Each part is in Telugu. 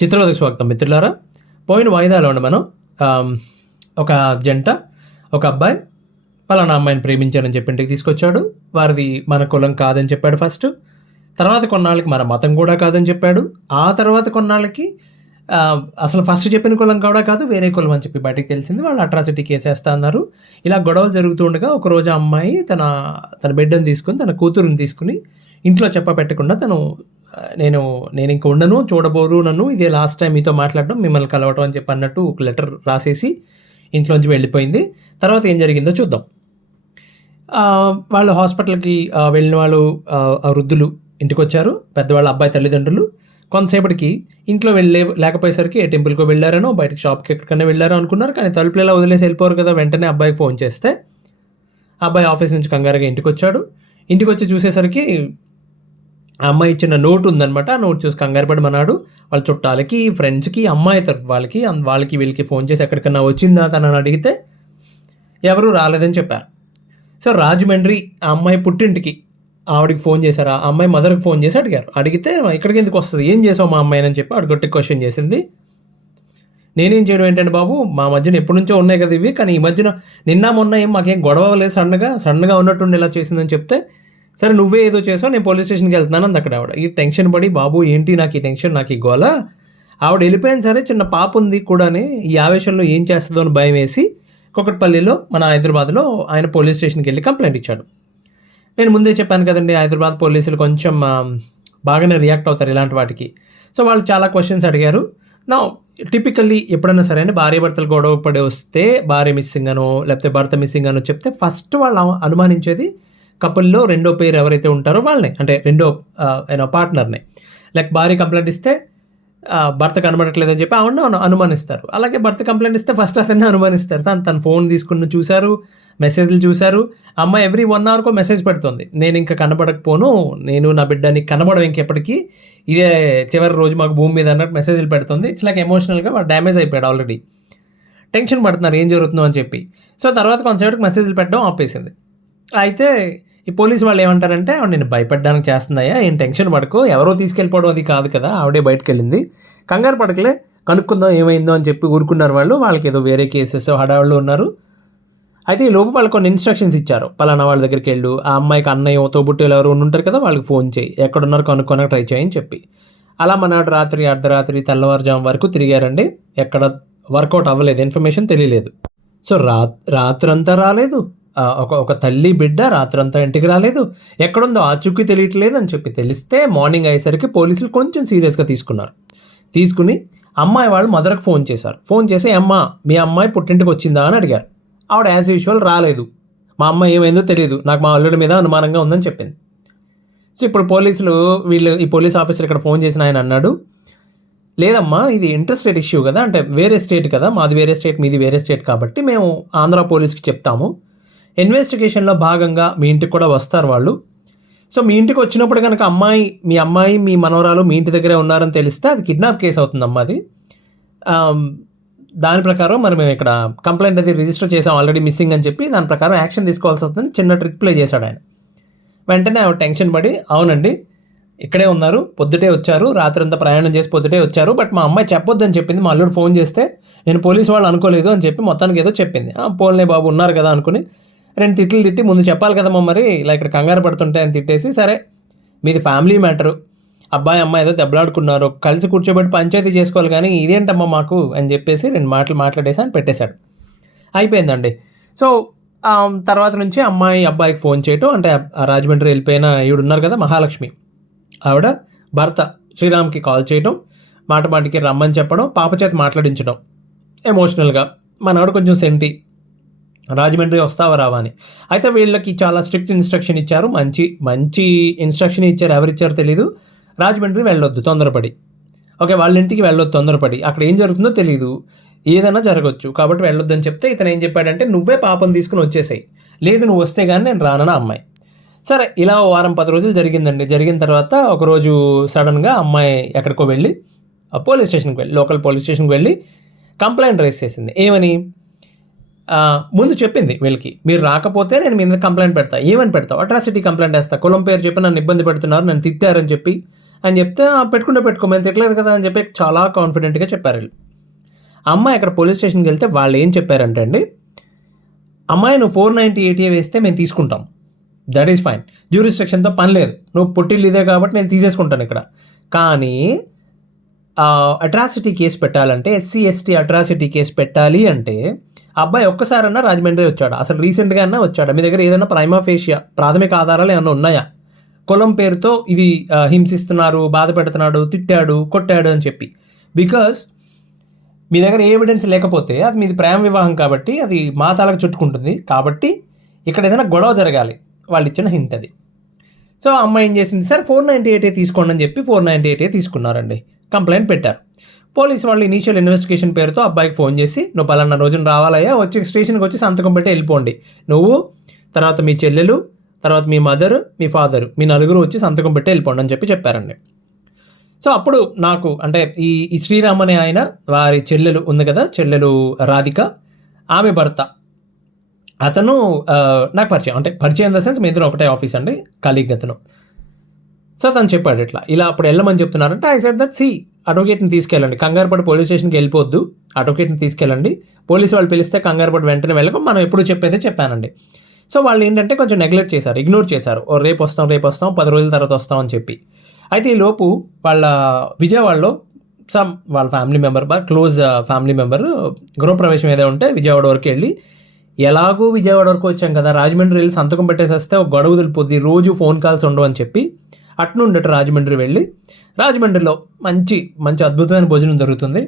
చిత్రవదకు స్వాగతం మిత్రులారా. పోయిన వాయిదాలోనే మనం ఒక జంట, ఒక అబ్బాయి పలానా అమ్మాయిని ప్రేమించారని చెప్పి ఇంటికి తీసుకొచ్చాడు. వారిది మన కులం కాదని చెప్పాడు ఫస్ట్. తర్వాత కొన్నాళ్ళకి మన మతం కూడా కాదని చెప్పాడు. ఆ తర్వాత కొన్నాళ్ళకి అసలు ఫస్ట్ చెప్పిన కులం కూడా కాదు, వేరే కులం అని చెప్పి బయటికి తెలిసింది. వాళ్ళు అట్రాసిటీ కేసేస్తా అన్నారు. ఇలా గొడవలు జరుగుతూ ఉండగా ఒకరోజు ఆ అమ్మాయి తన బిడ్డను తీసుకుని, తన కూతురుని తీసుకుని ఇంట్లో చెప్పపెట్టకుండా నేను ఇంక ఉండను, చూడబోరు నన్ను, ఇదే లాస్ట్ టైం మీతో మాట్లాడడం, మిమ్మల్ని కలవటం అని చెప్పి అన్నట్టు ఒక లెటర్ రాసేసి ఇంట్లోంచి వెళ్ళిపోయింది. తర్వాత ఏం జరిగిందో చూద్దాం. వాళ్ళు హాస్పిటల్కి వెళ్ళిన వాళ్ళు వృద్ధులు ఇంటికి వచ్చారు, పెద్దవాళ్ళ అబ్బాయి తల్లిదండ్రులు. కొంతసేపటికి ఇంట్లో లేకపోయేసరికి ఏ టెంపుల్కో వెళ్ళారనో, బయటకు షాప్కి ఎక్కడికైనా వెళ్ళారో అనుకున్నారు. కానీ తలుపులు ఎలా వదిలేసి వెళ్ళిపోరు కదా. వెంటనే అబ్బాయికి ఫోన్ చేస్తే అబ్బాయి ఆఫీస్ నుంచి కంగారుగా ఇంటికి వచ్చాడు. ఇంటికి వచ్చి చూసేసరికి ఆ అమ్మాయి ఇచ్చిన నోట్ ఉందనమాట. ఆ నోట్ చూసి కంగారు పడమన్నాడు. వాళ్ళ చుట్టాలకి, ఫ్రెండ్స్కి, అమ్మాయి తరఫు వాళ్ళకి వీళ్ళకి ఫోన్ చేసి ఎక్కడికన్నా వచ్చిందా తనని అడిగితే ఎవరూ రాలేదని చెప్పారు. సో రాజమండ్రి ఆ అమ్మాయి పుట్టింటికి ఆవిడికి ఫోన్ చేశారు. ఆ అమ్మాయి మదర్కి ఫోన్ చేసి అడిగితే ఇక్కడికి ఎందుకు వస్తుంది, ఏం చేసావు మా అమ్మాయిని అని చెప్పి ఆవిడ గట్టి క్వశ్చన్ చేసింది. నేనేం చేయడం ఏంటంటే బాబు, మా మధ్యన ఎప్పటి నుంచో ఉన్నాయి కదా ఇవి, కానీ ఈ మధ్యన నిన్న మొన్న మాకేం గొడవ లేదు, సడన్గా ఉన్నట్టుండి ఇలా చేసిందని చెప్తే, సరే నువ్వే ఏదో చేసావు, నేను పోలీస్ స్టేషన్కి వెళ్తున్నాను అంది అక్కడ ఆవిడ. ఈ టెన్షన్ పడి, బాబు ఏంటి నాకు ఈ టెన్షన్, నాకు ఈ గోల, ఆవిడ వెళ్ళిపోయిన సరే చిన్న పాప ఉంది కూడానే, ఈ ఆవేశంలో ఏం చేస్తుందో అని భయం వేసి కుకట్పల్లిలో మన హైదరాబాద్లో ఆయన పోలీస్ స్టేషన్కి వెళ్ళి కంప్లైంట్ ఇచ్చాడు. నేను ముందే చెప్పాను కదండి, హైదరాబాద్ పోలీసులు కొంచెం బాగానే రియాక్ట్ అవుతారు ఇలాంటి వాటికి. సో వాళ్ళు చాలా క్వశ్చన్స్ అడిగారు. నా టిపికల్లీ ఎప్పుడైనా సరే అండి, భార్య భర్తలు గొడవ పడి వస్తే, భార్య మిస్సింగ్ అనో లేకపోతే భర్త మిస్సింగ్ అనో చెప్తే ఫస్ట్ వాళ్ళు అనుమానించేది కపుల్లో రెండో పేరు ఎవరైతే ఉంటారో వాళ్ళని, అంటే రెండో పార్ట్నర్ని. లైక్ భార్య కంప్లైంట్ ఇస్తే భర్త కనబడట్లేదని చెప్పి ఆవిడ అనుమానిస్తారు. అలాగే భర్త కంప్లైంట్ ఇస్తే ఫస్ట్ అతన్ని అనుమానిస్తారు. తన ఫోన్ తీసుకుని చూశారు, మెసేజ్లు చూశారు. అమ్మాయి ఎవ్రీ 1 అవర్కో మెసేజ్ పెడుతుంది, నేను ఇంకా కనబడకపోను, నేను నా బిడ్డని కనబడం ఇంకెప్పటికీ, ఇదే చివరి రోజు మాకు భూమి మీద అన్నట్టు మెసేజ్లు పెడుతుంది. ఇట్స్ లైక్ ఎమోషనల్గా వాడు డ్యామేజ్ అయిపోయాడు ఆల్రెడీ. టెన్షన్ పడుతున్నారు ఏం జరుగుతుందో అని చెప్పి. సో తర్వాత కొంతసేపటికి మెసేజ్లు పెట్టడం ఆపేసింది. అయితే ఈ పోలీసు వాళ్ళు ఏమంటారంటే, ఆవిడ నేను భయపడడానికి చేస్తున్నాయా, ఏం టెన్షన్ పడకు, ఎవరో తీసుకెళ్ళిపోవడం అది కాదు కదా, ఆవిడే బయటకు వెళ్ళింది, కంగారు పడకలే, కనుక్కుందాం ఏమైందో అని చెప్పి ఊరుకున్నారు వాళ్ళు. వాళ్ళకి ఏదో వేరే కేసెస్ హడావుళ్ళు ఉన్నారు. అయితే ఈ లోపు వాళ్ళు కొన్ని ఇన్స్ట్రక్షన్స్ ఇచ్చారు, పలానా వాళ్ళ దగ్గరికి వెళ్ళు, ఆ అమ్మాయికి అన్నయ్య తోబుట్టేలు ఎవరు ఉంటారు కదా, వాళ్ళకి ఫోన్ చేయి, ఎక్కడున్నారు కనుక్కోనకు ట్రై చేయని చెప్పి. అలా మనాడు రాత్రి అర్ధరాత్రి తెల్లవారుజాము వరకు తిరిగారండి. ఎక్కడ వర్కౌట్ అవ్వలేదు, ఇన్ఫర్మేషన్ తెలియలేదు. సో రాత్రంతా రాలేదు, ఒక తల్లి బిడ్డ రాత్రంతా ఇంటికి రాలేదు, ఎక్కడుందో ఆచూకీ తెలియట్లేదు అని చెప్పి తెలిస్తే మార్నింగ్ అయ్యేసరికి పోలీసులు కొంచెం సీరియస్గా తీసుకుని అమ్మాయి వాళ్ళు మదర్కి ఫోన్ చేశారు. ఫోన్ చేసి మీ అమ్మాయి పుట్టింటికి వచ్చిందా అని అడిగారు. ఆవిడ యాజ్ యూజువల్ రాలేదు, మా అమ్మాయి ఏమైందో తెలియదు, నాకు మా అల్లుడి మీద అనుమానంగా ఉందని చెప్పింది. సో ఇప్పుడు ఈ పోలీస్ ఆఫీసర్ ఇక్కడ ఫోన్ చేసిన ఆయన అన్నాడు, లేదమ్మా ఇది ఇంటర్ స్టేట్ ఇష్యూ కదా, అంటే వేరే స్టేట్ కదా, మాది వేరే స్టేట్ మీది వేరే స్టేట్ కాబట్టి మేము ఆంధ్ర పోలీస్కి చెప్తాము, ఇన్వెస్టిగేషన్లో భాగంగా మీ ఇంటికి కూడా వస్తారు వాళ్ళు. సో మీ ఇంటికి వచ్చినప్పుడు కనుక మీ అమ్మాయి మీ మనవరాలు మీ ఇంటి దగ్గరే ఉన్నారని తెలిస్తే అది కిడ్నాప్ కేసు అవుతుందమ్మా. అది దాని ప్రకారం మరి మేము ఇక్కడ కంప్లైంట్ అది రిజిస్టర్ చేసాం ఆల్రెడీ మిస్సింగ్ అని చెప్పి, దాని ప్రకారం యాక్షన్ తీసుకోవాల్సి వస్తుందని చిన్న ట్రిక్ ప్లే చేశాడు ఆయన. వెంటనే ఆవిడ టెన్షన్ పడి, అవునండి ఇక్కడే ఉన్నారు, పొద్దుటే వచ్చారు, రాత్రంతా ప్రయాణం చేసి పొద్దుటే వచ్చారు, బట్ మా అమ్మాయి చెప్పొద్దని చెప్పింది, మా అల్లుడు ఫోన్ చేస్తే నేను పోలీసు వాళ్ళు అనుకోలేదు అని చెప్పి మొత్తానికి ఏదో చెప్పింది. పోన్లే బాబు ఉన్నారు కదా అనుకుని 2 తిట్లు తిట్టి, ముందు చెప్పాలి కదమ్మా మరి, ఇలా ఇక్కడ కంగారు పడుతుంటే అని తిట్టేసి, సరే మీది ఫ్యామిలీ మ్యాటరు, అబ్బాయి అమ్మాయి ఏదో దెబ్బలాడుకున్నారు, కలిసి కూర్చోబెట్టి పంచాయతీ చేసుకోవాలి, కానీ ఇదేంటమ్మా మాకు అని చెప్పేసి 2 మాటలు మాట్లాడేసి అని పెట్టేశాడు. అయిపోయిందండి. సో తర్వాత నుంచి అమ్మాయి అబ్బాయికి ఫోన్ చేయటం, అంటే రాజమండ్రి వెళ్ళిపోయిన ఈవిడ ఉన్నారు కదా మహాలక్ష్మి, ఆవిడ భర్త శ్రీరామ్కి కాల్ చేయటం, మాటికి రమ్మని చెప్పడం, పాప చేత మాట్లాడించడం ఎమోషనల్గా. మనవాడు కొంచెం సెంటి, రాజమండ్రి వస్తావా రావా అని. అయితే వీళ్ళకి చాలా స్ట్రిక్ట్ ఇన్స్ట్రక్షన్ ఇచ్చారు, మంచి ఇన్స్ట్రక్షన్ ఇచ్చారు, ఎవరిచ్చారో తెలీదు. రాజమండ్రి వెళ్ళొద్దు తొందరపడి, ఓకే వాళ్ళ ఇంటికి వెళ్ళొద్దు తొందరపడి, అక్కడ ఏం జరుగుతుందో తెలియదు, ఏదైనా జరగవచ్చు కాబట్టి వెళ్ళొద్దని చెప్తే ఇతను ఏం చెప్పాడంటే, నువ్వే పాపను తీసుకుని వచ్చేసాయి, లేదు నువ్వు వస్తే కానీ నేను రానన్నా అమ్మాయి. సరే ఇలా 1 వారం 10 రోజులు జరిగిందండి. జరిగిన తర్వాత ఒకరోజు సడన్గా అమ్మాయి ఎక్కడికో వెళ్ళి పోలీస్ స్టేషన్కి వెళ్ళి, లోకల్ పోలీస్ స్టేషన్కి వెళ్ళి కంప్లైంట్ రైజ్ చేసింది. ఏమని ముందు చెప్పింది వీళ్ళకి, మీరు రాకపోతే నేను మీ మీద కంప్లైంట్ పెడతా. ఏమని పెడతావు? అట్రాసిటీ కంప్లైంట్ వేస్తా, కులం పేరు చెప్పి నన్ను ఇబ్బంది పెడుతున్నారు, నన్ను తిట్టారని చెప్పి, అని చెప్తే పెట్టుకో మేము తిట్టలేదు కదా అని చెప్పి చాలా కాన్ఫిడెంట్గా చెప్పారు వీళ్ళు. అమ్మాయి అక్కడ పోలీస్ స్టేషన్కి వెళ్తే వాళ్ళు ఏం చెప్పారంటే అండి, అమ్మాయి నువ్వు 490 వేస్తే మేము తీసుకుంటాం, దట్ ఈస్ ఫైన్, జ్యూరిస్డిక్షన్తో పని లేదు, నువ్వు పుట్టిల్లు ఇదే కాబట్టి నేను తీసేసుకుంటాను ఇక్కడ. కానీ అట్రాసిటీ కేసు పెట్టాలంటే SC ST అట్రాసిటీ కేసు పెట్టాలి అంటే అబ్బాయి ఒక్కసారన్నా రాజమండ్రి వచ్చాడు, అసలు రీసెంట్గా అన్నా వచ్చాడు, మీ దగ్గర ఏదైనా ప్రైమా ఫేషియా ప్రాథమిక ఆధారాలు ఏమైనా ఉన్నాయా, కులం పేరుతో ఇది హింసిస్తున్నారు, బాధ పెడుతున్నాడు, తిట్టాడు, కొట్టాడు అని చెప్పి. బికాస్ మీ దగ్గర ఏ ఎవిడెన్స్ లేకపోతే అది మీది ప్రేమ వివాహం కాబట్టి అది మా తాళకు చుట్టుకుంటుంది, కాబట్టి ఇక్కడ ఏదైనా గొడవ జరగాలి, వాళ్ళు ఇచ్చిన హింట్ అది. సో అమ్మాయి ఏం చేసింది, సార్ 498 తీసుకోండి అని చెప్పి 498 తీసుకున్నారండి, కంప్లైంట్ పెట్టారు. పోలీసు వాళ్ళు ఇనీషియల్ ఇన్వెస్టిగేషన్ పేరుతో అబ్బాయికి ఫోన్ చేసి నువ్వు పలానా రోజున రావాలయ్యా, వచ్చి స్టేషన్కి వచ్చి సంతకం పెట్టి వెళ్ళిపోండి, నువ్వు తర్వాత మీ చెల్లెలు తర్వాత మీ మదర్ మీ ఫాదర్ మీ నలుగురు వచ్చి సంతకం పెట్టి వెళ్ళిపోండి అని చెప్పారండి. సో అప్పుడు నాకు అంటే ఈ శ్రీరామ్ అనే ఆయన వారి చెల్లెలు ఉంది కదా, చెల్లెలు రాధిక, ఆమె భర్త అతను నాకు పరిచయం, అంటే పరిచయం ఇన్ ద సెన్స్ మీ ఇద్దరు ఒకటే ఆఫీస్ అండి, కలీగ్ అతను. సో తను చెప్పాడు ఇలా అప్పుడు వెళ్ళమని చెప్తున్నారంటే ఐ సెడ్ దట్ అడ్వకేట్ని తీసుకెళ్ళండి, కంగారు పడి పోలీస్ స్టేషన్కి వెళ్ళిపోద్దు, అడ్వకేట్ని తీసుకెళ్ళండి, పోలీసు వాళ్ళు పిలిస్తే కంగారు పడి వెంటనే వెళ్ళక మనం ఎప్పుడు చెప్పేదే చెప్పానండి. సో వాళ్ళు ఏంటంటే కొంచెం నెగ్లెక్ట్ చేశారు, ఇగ్నోర్ చేశారు, రేపు వస్తాం 10 రోజుల తర్వాత వస్తాం అని చెప్పి. అయితే ఈ లోపు వాళ్ళ విజయవాడలో వాళ్ళ family member close family member గృహప్రవేశం ఏదో ఉంటే విజయవాడ వరకు వెళ్ళి, ఎలాగూ విజయవాడ వరకు వచ్చాం కదా, రాజమండ్రి వెళ్ళి సంతకం పెట్టేసి వస్తే ఒక గొడవ వదిలిపోద్ది, రోజు ఫోన్ కాల్స్ ఉండవు అని చెప్పి అట్నుండట రాజమండ్రి వెళ్ళి, రాజమండ్రిలో మంచి అద్భుతమైన భోజనం దొరుకుతుంది,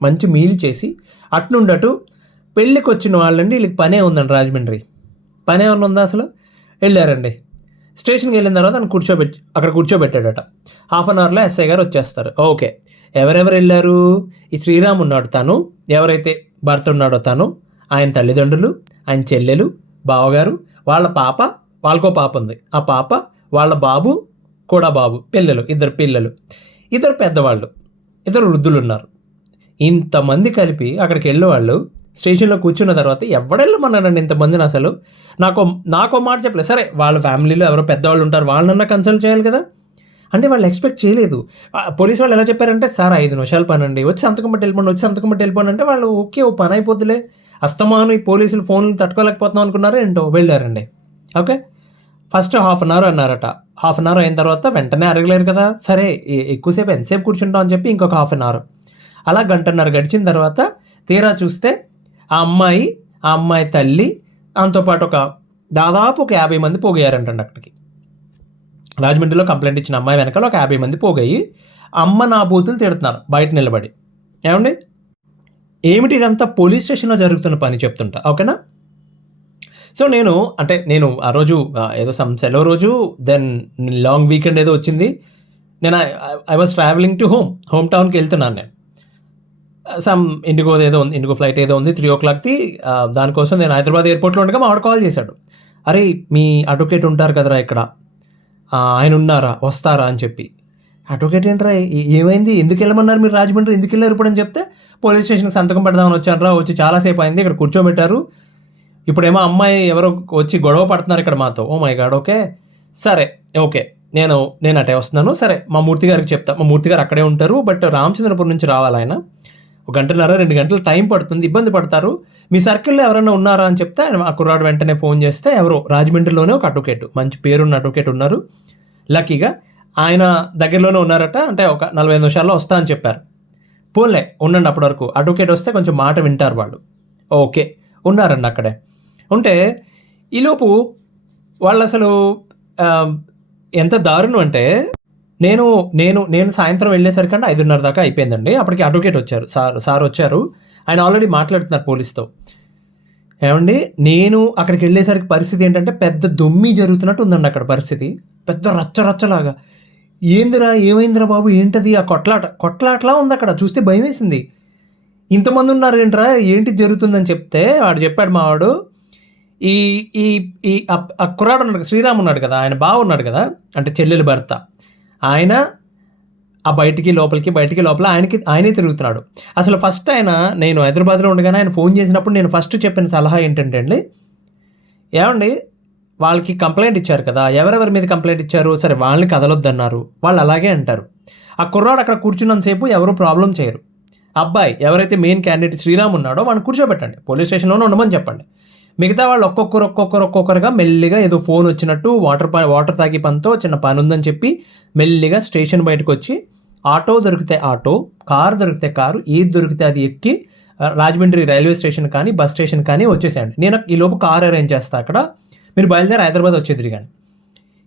మంచి మీల్ చేసి అట్నుండటు పెళ్ళికి వచ్చిన వాళ్ళండి, వీళ్ళకి పనే ఉందండి, రాజమండ్రి పనే ఏమన్నా ఉందా అసలు, వెళ్ళారండి. స్టేషన్కి వెళ్ళిన తర్వాత అక్కడ కూర్చోబెట్టాడట. హాఫ్ అన్ అవర్లో SI గారు వచ్చేస్తారు. ఓకే, ఎవరెవరు వెళ్ళారు, ఈ శ్రీరామ్ ఉన్నాడు, తను ఎవరైతే భర్త ఉన్నాడో తను, ఆయన తల్లిదండ్రులు, ఆయన చెల్లెలు, బావగారు, వాళ్ళ పాప, వాళ్ళకో పాప ఉంది, ఆ పాప, వాళ్ళ బాబు కూడా బాబు, ఇద్దరు పిల్లలు, ఇద్దరు పెద్దవాళ్ళు, ఇద్దరు వృద్ధులు ఉన్నారు. ఇంతమంది కలిపి అక్కడికి వెళ్ళేవాళ్ళు స్టేషన్లో కూర్చున్న తర్వాత ఎవడెళ్ళమన్నాడండి ఇంతమందిని, అసలు నాకో మాట చెప్పలేదు. సరే వాళ్ళ ఫ్యామిలీలో ఎవరో పెద్దవాళ్ళు ఉంటారు, వాళ్ళనన్నా కన్సల్ట్ చేయాలి కదా, అంటే వాళ్ళు ఎక్స్పెక్ట్ చేయలేదు. పోలీసు వాళ్ళు ఎలా చెప్పారంటే, సార్ 5 నిమిషాలు పని అండి, వచ్చి సంతకం పెట్టి వెళ్ళిపోండి అంటే వాళ్ళు ఓకే, ఓ పని అయిపోద్దులే, అస్తమాను ఈ పోలీసులు ఫోన్లు తట్టుకోలేకపోతున్నాం అనుకున్నారో ఏంటో, వెళ్ళారండి. Okay, first half an hour అన్నారట, హాఫ్ అన్ అవర్ అయిన తర్వాత వెంటనే అరగలేరు కదా, సరే ఎక్కువసేపు ఎంతసేపు కూర్చుంటాం అని చెప్పి ఇంకొక హాఫ్ అన్ అవర్, అలా 1.5 గంటన్నర గడిచిన తర్వాత తీరా చూస్తే ఆ అమ్మాయి తల్లి దాంతోపాటు దాదాపు ఒక 50 మంది పోగయ్యారంటండి. అక్కడికి రాజమండ్రిలో కంప్లైంట్ ఇచ్చిన అమ్మాయి వెనకాల ఒక 50 మంది పోగయ్యి అమ్మ నా బూతులు తిడుతున్నారు బయట నిలబడి. ఏమండి, ఏమిటి ఇదంతా పోలీస్ స్టేషన్లో జరుగుతున్న పని చెప్తుంటా, ఓకేనా. సో నేను ఆ రోజు ఏదో సెలవు రోజు, దెన్ లాంగ్ వీకెండ్ ఏదో వచ్చింది, నేను I was travelling to home టౌన్కి వెళ్తున్నాను నేను. ఇండిగో ఫ్లైట్ ఏదో ఉంది 3 o'clockది, దానికోసం నేను హైదరాబాద్ ఎయిర్పోర్ట్లో ఉండగా మా ఆవిడ కాల్ చేశాడు, అరే మీ అడ్వకేట్ ఉంటారు కదరా ఇక్కడ, ఆయన ఉన్నారా, వస్తారా అని చెప్పి. అడ్వకేట్ ఏంట్రా, ఏమైంది, ఎందుకు వెళ్ళమన్నారు మీరు రాజమండ్రి, ఎందుకు వెళ్ళారు ఇప్పుడు అని చెప్తే, పోలీస్ స్టేషన్కి సంతకం పెడదామని వచ్చానరా, వచ్చి చాలాసేపు అయింది, ఇక్కడ కూర్చోబెట్టారు, ఇప్పుడేమో అమ్మాయి ఎవరో వచ్చి గొడవ పడుతున్నారు ఇక్కడ మాతో. ఓ మై గాడ్, ఓకే సరే ఓకే, నేను అటే వస్తున్నాను, సరే మా మూర్తి గారికి చెప్తా, మా మూర్తి గారు అక్కడే ఉంటారు, బట్ రామచంద్రపురం నుంచి రావాలి ఆయన, 1 గంటన్నర 2 గంటలు టైం పడుతుంది, ఇబ్బంది పడతారు, మీ సర్కిల్లో ఎవరైనా ఉన్నారా అని చెప్తే ఆయన ఆ కుర్రాడు వెంటనే ఫోన్ చేస్తే ఎవరో రాజమండ్రిలోనే ఒక అడ్వకేట్, మంచి పేరున్న అడ్వకేట్ ఉన్నారు, లక్కీగా ఆయన దగ్గరలోనే ఉన్నారట, అంటే ఒక 45 నిమిషాల్లో వస్తా అని చెప్పారు. పోన్లే ఉండండి అప్పటి వరకు, అడ్వకేట్ వస్తే కొంచెం మాట వింటారు వాళ్ళు. ఓకే, ఉన్నారండి అక్కడే ఉంటే, ఈలోపు వాళ్ళు అసలు ఎంత దారుణం అంటే, నేను సాయంత్రం వెళ్ళేసరికి 5:30 దాకా అయిపోయిందండి. అప్పటికి అడ్వకేట్ వచ్చారు, సార్ వచ్చారు, ఆయన ఆల్రెడీ మాట్లాడుతున్నారు పోలీస్తో. ఏమండి, నేను అక్కడికి వెళ్ళేసరికి పరిస్థితి ఏంటంటే పెద్ద దొమ్మి జరుగుతున్నట్టు ఉందండి అక్కడ పరిస్థితి, పెద్ద రచ్చలాగా. ఏందిరా, ఏమైందిరా బాబు, ఏంటది, ఆ కొట్లాటలా ఉంది అక్కడ, చూస్తే భయం వేసింది. ఇంతమంది ఉన్నారు ఏంట్రా, ఏంటి జరుగుతుందని చెప్తే వాడు చెప్పాడు, మావాడు ఈ కుర్రాడు ఉన్నాడు, శ్రీరామ్ ఉన్నాడు కదా, ఆయన బాగున్నాడు కదా, అంటే చెల్లెలు భర్త, ఆయన ఆ బయటికి లోపల ఆయనే తిరుగుతున్నాడు. అసలు ఫస్ట్ నేను హైదరాబాద్లో ఉండగానే ఆయన ఫోన్ చేసినప్పుడు నేను ఫస్ట్ చెప్పిన సలహా ఏంటంటే అండి, ఏమండి వాళ్ళకి కంప్లైంట్ ఇచ్చారు కదా, ఎవరెవరి మీద కంప్లైంట్ ఇచ్చారు, సరే వాళ్ళని కదలొద్దన్నారు, వాళ్ళు అలాగే అంటారు. ఆ కుర్రాడు అక్కడ కూర్చున్నంతసేపు ఎవరు ప్రాబ్లం చేయరు. అబ్బాయి ఎవరైతే మెయిన్ క్యాండిడేట్ శ్రీరామ్ ఉన్నాడో వాడిని కూర్చోబెట్టండి, పోలీస్ స్టేషన్లోనే ఉండమని చెప్పండి. మిగతా వాళ్ళు ఒక్కొక్కరుగా మెల్లిగా ఏదో ఫోన్ వచ్చినట్టు వాటర్ తాగి పనితో చిన్న పని ఉందని చెప్పి మెల్లిగా స్టేషన్ బయటకు వచ్చి ఆటో దొరికితే ఆటో, కారు దొరికితే కారు, ఏది దొరికితే అది ఎక్కి రాజమండ్రి రైల్వే స్టేషన్ కానీ బస్ స్టేషన్ కానీ వచ్చేసేయండి. నేను ఈలోపు కారు అరేంజ్ చేస్తాను అక్కడ, మీరు బయలుదేరి హైదరాబాద్ వచ్చేది కానీ.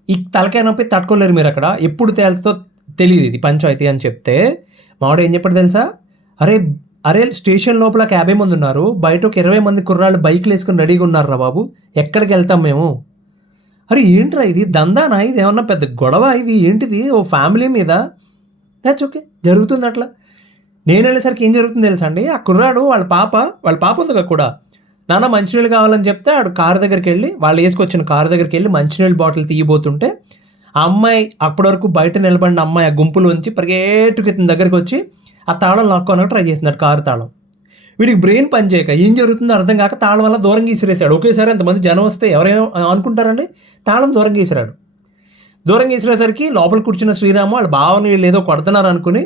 ఈ తలకాయ నొప్పి తట్టుకోలేరు మీరు అక్కడ, ఎప్పుడు తేలుతో తెలియదు ఇది పంచాయతీ అని చెప్తే మావాడు ఏం చెప్పాడు తెలుసా, అరే అరే స్టేషన్ లోపల 50 మంది ఉన్నారు, బయట ఒక 20 మంది కుర్రాళ్ళు బైక్లు వేసుకుని రెడీగా ఉన్నారా బాబు, ఎక్కడికి వెళ్తాం మేము? అరే ఏంట్రా ఇది, దందానా ఇది, ఏమన్నా పెద్ద గొడవ ఇది, ఏంటిది, ఓ ఫ్యామిలీ మీద? దాట్స్ ఓకే, జరుగుతుంది అట్లా. నేను వెళ్ళేసరికి ఏం జరుగుతుంది తెలుసా అండి, ఆ కుర్రాడు వాళ్ళ పాప ఉంది కూడా, నాన్న మంచినీళ్ళు కావాలని చెప్తే ఆడు కారు దగ్గరికి వెళ్ళి, వాళ్ళు వేసుకొచ్చిన కారు దగ్గరికి వెళ్ళి మంచినీళ్ళు బాటిల్ తీయబోతుంటే ఆ అమ్మాయి అప్పటి వరకు బయట నిలబడిన అమ్మాయి ఆ గుంపులో నుంచి పరిగెట్టుకు ఇతని దగ్గరికి వచ్చి ఆ తాళం లాక్కోనకు ట్రై చేస్తున్నాడు, కారు తాళం. వీడికి బ్రెయిన్ పని చేయక ఏం జరుగుతుందో అర్థం కాక తాళం వల్ల దూరంగా విసిరేసాడు. ఒకేసారి ఎంతమంది జనం వస్తే ఎవరైనా అనుకుంటారండి, తాళం దూరంగా విసిరాడు. దూరంగా విసిరేసరికి లోపల కూర్చున్న శ్రీరాము వాళ్ళ బావని వీళ్ళు ఏదో కొడుతున్నారు అనుకుని,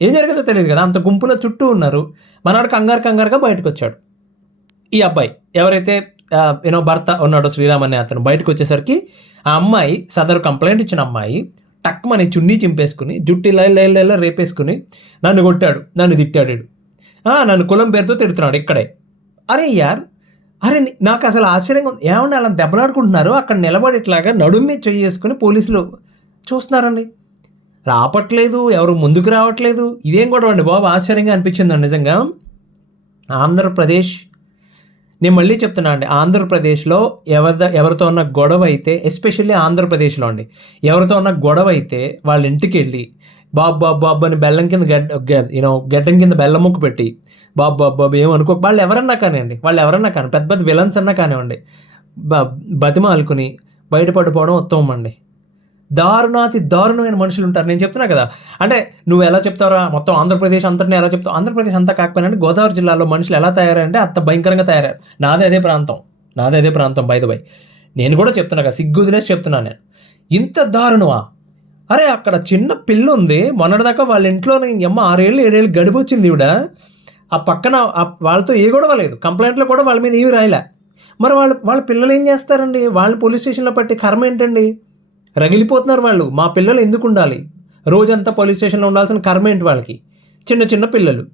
ఏం జరిగిందో తెలియదు కదా, అంత గుంపులో చుట్టూ ఉన్నారు, మనవాడు కంగారుగా బయటకు వచ్చాడు. ఈ అబ్బాయి ఎవరైతే భర్త ఉన్నాడో శ్రీరామ్ అనే అతను బయటకు వచ్చేసరికి ఆ అమ్మాయి, సదరు కంప్లైంట్ ఇచ్చిన అమ్మాయి టక్మని చున్నీ చింపేసుకుని జుట్టు లైల్లో రేపేసుకుని నన్ను కొట్టాడు, నన్ను తిట్టాడు, నన్ను కులం పేరుతో తిడుతున్నాడు ఇక్కడే. అరే యార్, అరే నాకు అసలు ఆశ్చర్యంగా ఉంది, ఏమన్నా అలా దెబ్బలాడుకుంటున్నారు అక్కడ నిలబడి ఇట్లాగా నడుము మీద చేసుకుని పోలీసులు చూస్తున్నారండి, రావట్లేదు, ఎవరు ముందుకు రావట్లేదు, ఇదేం గొడవ అండి బాబు, ఆశ్చర్యంగా అనిపించిందండి నిజంగా. ఆంధ్రప్రదేశ్, నేను మళ్ళీ చెప్తున్నా అండి, ఆంధ్రప్రదేశ్లో ఎవరితో ఉన్న గొడవ అయితే, ఎస్పెషల్లీ ఆంధ్రప్రదేశ్లో అండి, ఎవరితో ఉన్న గొడవ అయితే వాళ్ళ ఇంటికి వెళ్ళి బాబు అని బెల్లం కింద గడ్డం కింద బెల్లం ముక్కు పెట్టి బాబు ఏమనుకో, వాళ్ళు ఎవరన్నా కానీ పెద్ద పెద్ద విలన్స్ అన్నా కానివ్వండి, బతిమాలుకుని బయటపడిపోవడం ఉత్తమం అండి. దారుణమైన మనుషులు ఉంటారు. నేను చెప్తున్నా కదా, అంటే నువ్వు ఎలా చెప్తారా మొత్తం ఆంధ్రప్రదేశ్ అంతటిని ఎలా చెప్తావు, ఆంధ్రప్రదేశ్ అంతా కాకపోయినా గోదావరి జిల్లాలో మనుషులు ఎలా తయారంటే అంత భయంకరంగా తయారయ్యారు. నాదే అదే ప్రాంతం బై ద బై, నేను కూడా చెప్తున్నా కదా, సిగ్గుదిలేసి చెప్తున్నాను నేను, ఇంత దారుణమా? అరే అక్కడ చిన్న పిల్ల ఉంది, మొన్నటిదాకా వాళ్ళ ఇంట్లో 6 ఏళ్ళు 7 ఏళ్ళు గడిపొచ్చింది ఈవిడ, ఆ పక్కన వాళ్ళతో ఏ గొడవ లేదు, కంప్లైంట్లో కూడా వాళ్ళ మీద ఏమి రాయలే. మరి వాళ్ళ పిల్లలు ఏం చేస్తారండి, వాళ్ళని పోలీస్ స్టేషన్లో పట్టి కర్మ ఏంటండి? రగిలిపోతున్నారు వాళ్ళు, మా పిల్లలు ఎందుకు ఉండాలి, రోజంతా పోలీస్ స్టేషన్లో ఉండాల్సిన కర్మ ఏంటి వాళ్ళకి, చిన్న పిల్లలు.